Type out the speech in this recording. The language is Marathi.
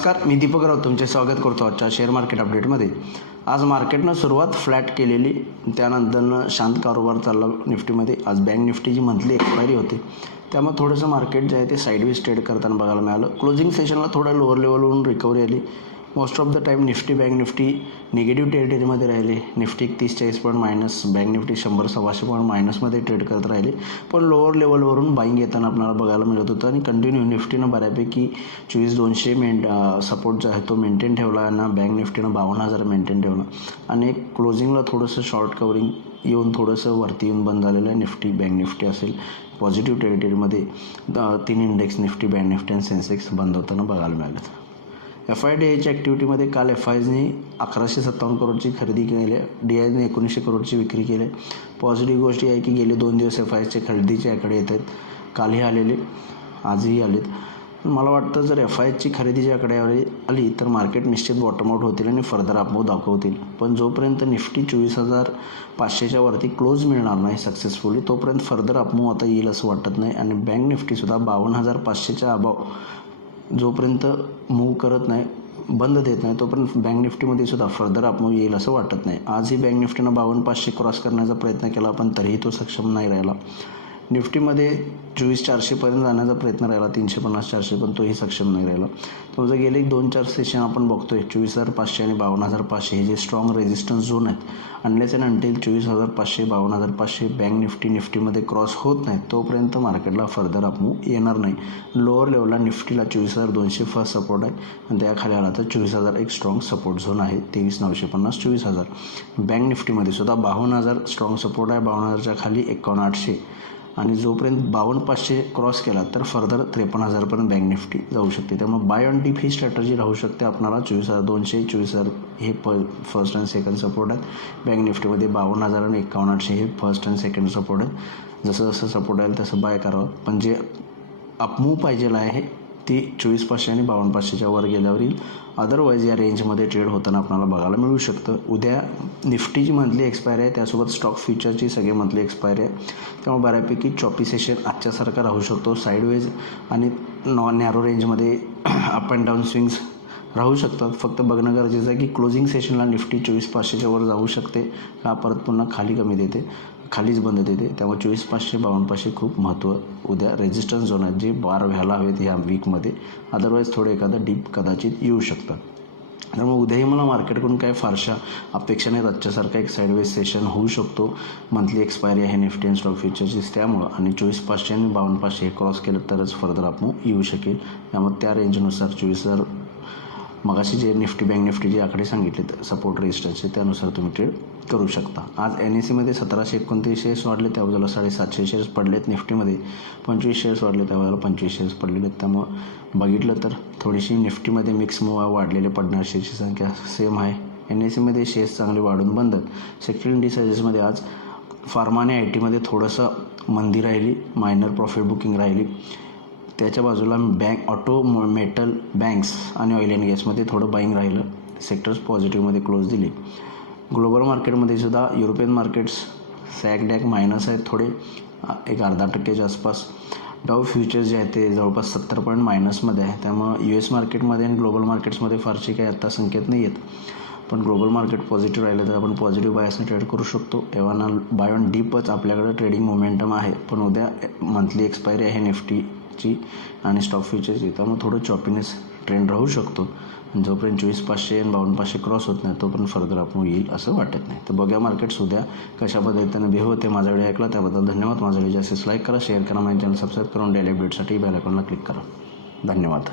नमस्कार, मी दीपक राऊत तुमचे स्वागत करतो आजच्या शेअर मार्केट अपडेटमध्ये. आज मार्केटनं सुरुवात फ्लॅट केलेली, त्यानंतरनं शांत कारोबार चालला निफ्टीमध्ये. आज बँक निफ्टीची मंथली एक्सपायरी होते, त्यामुळे थोडंसं मार्केट जे आहे ते साईडवेज ट्रेड करताना बघायला मिळालं. क्लोजिंग सेशनला थोडं लोअर लेवलवरून रिकव्हरी आली. Most of the time Nifty bank Nifty negative टेरिटरीमध्ये राहिले. Nifty 30-40 point minus, bank Nifty 100-125 point मायनसमध्ये ट्रेड करत राहिले. पण लोअर लेवलवरून बाईंग येताना आपल्याला बघायला मिळत होतं आणि कंटिन्यू निफ्टीनं बऱ्यापैकी 24,200 सपोर्ट जो आहे तो मेंटेन ठेवला आणि बँक निफ्टीनं 52,000 मेंटेन ठेवला आणि क्लोजिंगला थोडंसं शॉर्ट कवरिंग येऊन थोडंसं वरती येऊन बंद झालेलं आहे. निफ्टी बँक निफ्टी असेल पॉझिटिव्ह टेरिटरीमध्ये. 3 इंडेक्स निफ्टी बँक निफ्टी आणि सेन्सेक्स बंद होताना बघायला मिळालं. FIDIच्या ॲक्टिव्हिटीमध्ये काल FISनी 1157 करोडची खरेदी केली आहे. DIने 1900 करोडची विक्री केली आहे. पॉझिटिव्ह गोष्ट आहे की गेले 2 दिवस FISचे खरेदीचे आकडे येत आहेत. कालही आलेले, आजही आलेत. मला वाटतं जर FISची खरेदीच्या आकड्यावर आली तर मार्केट निश्चित बॉटम आउट होतील आणि फर्दर अपमूव्ह दाखवतील. पण जोपर्यंत निफ्टी 24,500च्या वरती क्लोज मिळणार नाही सक्सेसफुली, तोपर्यंत फर्दर अपमूव्ह आता येईल असं वाटत नाही. आणि बँक निफ्टीसुद्धा 52,500च्या अबाव जोपर्यंत मूव्ह करत नाही, बंद देत नाही, तोपर्यंत बँक निफ्टीमध्ये सुद्धा फर्दर अपमूव्ह येईल असं वाटत नाही. आजही बँक निफ्टीनं 52,500 क्रॉस करण्याचा प्रयत्न केला, पण तरीही तो सक्षम नाही राहिला. निफ्टीमध्ये 24,400पर्यंत जाण्याचा प्रयत्न राहिला, 350-400, पण तोही सक्षम नाही राहिला. तर गेले 2-4 सेशन आपण बघतोय 24,500 आणि 52,500 हे जे स्ट्रॉंग रेजिस्टन्स झोन आहेत. अनलेस अँड अंटिल 24,500, 52,500 बँक निफ्टीमध्ये क्रॉस होत नाहीत, तोपर्यंत मार्केटला फर्दर अपमूव्ह येणार नाही. लोअर लेवलला निफ्टीला 24,200 फर्स्ट सपोर्ट आहे आणि त्याखाली आला तर 24,000 एक स्ट्रॉंग सपोर्ट झोन आहे. 23,950, 24,000. बँक निफ्टीमध्ये सुद्धा 52,000 स्ट्रॉंग सपोर्ट आहे. 52,000च्या खाली 51,800 आणि जोपर्यंत 52,500 क्रॉस केला तर फर्दर 53,000पर्यंत बँक निफ्टी जाऊ शकते. त्यामुळे बाय ऑन डिप ही स्ट्रॅटजी राहू शकते आपणाला. 24,200, 24,000 हे फर्स्ट अँड सेकंड सपोर्ट आहेत. बँक निफ्टीमध्ये 52,000 आणि 51,800 हे फर्स्ट अँड सेकंड सपोर्ट आहेत. जसं जसं सपोर्ट आहे तसं बाय करावं. पण जे अपमूव्ह पाहिजेलं आहे ती 24,500 आणि 52,500च्या वर गेल्यावर येईल. अदरवाईज या रेंजमध्ये ट्रेड होताना आपल्याला बघायला मिळू शकतं. उद्या निफ्टीची मंथली एक्सपायरी आहे, त्यासोबत स्टॉक फ्युचरची सगळी मंथली एक्सपायरी आहे. त्यामुळे बऱ्यापैकी चॉपी सेशन आजच्यासारखा राहू शकतो. साईडवेज आणि नॅरो रेंजमध्ये अप अँड डाऊन स्विंग्स राहू शकतात. फक्त बघणं गरजेचं आहे की क्लोजिंग सेशनला निफ्टी 24,500च्या वर जाऊ शकते का परत पुन्हा खाली कमी देते, खालीच बंद देते. त्यामुळे 24,500, 52,500 खूप महत्त्व. उद्या रेजिस्टन्स झोन आहेत जे बार व्हायला हवेत ह्या वीकमध्ये. अदरवाईज थोडं एखादं डीप कदाचित येऊ शकतं. त्यामुळे उद्याही मला मार्केटकडून काय फारशा अपेक्षा नाहीत. आजच्यासारखा एक साईडवेज सेशन होऊ शकतो. मंथली एक्सपायरी आहे निफ्टी अँड स्टॉक फ्युचरचीच, त्यामुळं आणि 24,500 आणि 52,500 हे क्रॉस केलं तरच फर्दर अपमूव्ह येऊ शकेल. त्यामुळे त्या रेंजनुसार 24,000 मगाशी जे निफ्टी बँक निफ्टी जे आकडे सांगितले सपोर्ट रेजिस्टन्सचे, त्यानुसार तुम्ही ट्रेड करू शकता. आज NSEमध्ये 1,729 शेअर्स वाढले, त्या बाजूला 750 शेअर्स पडलेत. निफ्टीमध्ये 25 शेअर्स वाढले, त्या बाजूला 25 शेअर्स पडलेले आहेत. त्यामुळं बघितलं तर थोडीशी निफ्टीमध्ये मिक्स मूव्ह वाढलेले पडणाऱ्या शेअर्सची संख्या सेम आहे. NSEमध्ये शेअर्स चांगले वाढून बंद आहेत. सेक्टर इंडिसेसमध्ये आज फार्मा आणि IT थोडंसं मंदी राहिली, मायनर प्रॉफिट बुकिंग राहिली. त्याच्या बाजूला बँक, ऑटो, मेटल, बँक्स आणि ऑइल अँड गॅसमध्ये थोडं बाईंग राहिलं. सेक्टर्स पॉझिटिव्हमध्ये क्लोज दिले. ग्लोबल मार्केटमध्ये सुद्धा युरोपियन मार्केट्स सॅक मायनस आहेत थोडे, 1-अर्धा% आसपास. डाव फ्युचर्स जे आहेत ते जवळपास 70 पॉईंट मायनसमध्ये आहे. त्यामुळं US मार्केटमध्ये आणि ग्लोबल मार्केट्समध्ये फारसे काही आत्ता संकेत नाही आहेत. पण ग्लोबल मार्केट पॉझिटिव्ह राहिलं तर आपण पॉझिटिव्ह बायसने ट्रेड करू शकतो. तेव्हा बाय ऑन डीपच आपल्याकडे ट्रेडिंग मोमेंटम आहे. पण उद्या मंथली एक्सपायरी आहे निफ्टीची आणि स्टॉक फ्युचरची, त्यामुळे थोडं चॉपीनेस ट्रेंड राहू शकतो. जोपर्यंत 24,500 आणि 52,500 क्रॉस होत नाही तोपर्यंत फर्दर आपण येईल असं वाटत नाही. तर बघूया मार्केट्स उद्या कशा पद्धतीनं बिहेव होते. माझा व्हिडिओ ऐकला त्याबद्दल धन्यवाद. माझा व्हिडिओ जास्तीत लाईक करा, शेअर करा, माझ्या चॅनल सबस्क्राईब करून डेली अपडेटसाठी बेल आयकॉनला क्लिक करा. धन्यवाद.